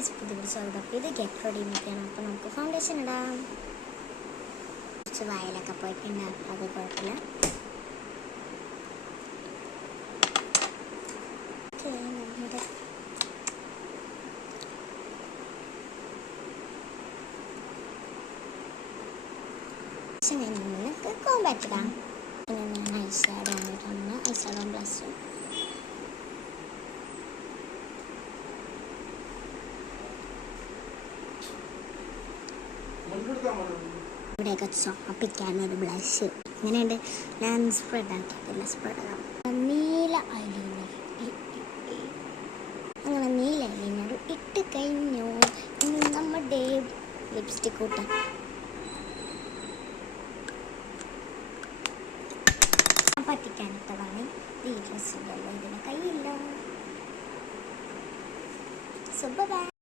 Guys, പുതിയൊരു സ്വാഗതം. ഇത് ഗെറ്റ് റെഡി മിക്കാണ്. അപ്പോൾ നമുക്ക് ഫൗണ്ടേഷൻ ഇടാം. കുറച്ച് വായിലൊക്കെ പോയിട്ടുണ്ട്, അത് കുഴപ്പമില്ല. നമുക്ക് കോമ്പാക്ട് ഇടാം. പിന്നെ ഞാൻ ഐഷാഡോ ഇടുന്നു. ഐഷാഡോ ബ്ലഷും ഇവിടെയൊക്കെ ചോപ്പിക്കാനൊരു ബ്ലഷ്. അങ്ങനെയുണ്ട്. ഞാൻ സ്പ്രെഡ് ആക്കിയിട്ടില്ല. സ്പ്രെഡ് ആകാം. നീല ഐലൈനർ. അങ്ങനെ നീല ഐലൈനർ ഇട്ട് കഴിഞ്ഞു. ഇനി നമ്മുടെ ലിപ്സ്റ്റിക് കൂട്ടാം. പറ്റിക്കാനിട്ടതാണ്. ഈ ഡ്രസ്സിൻ്റെ ഇതിന് കയ്യില്ല.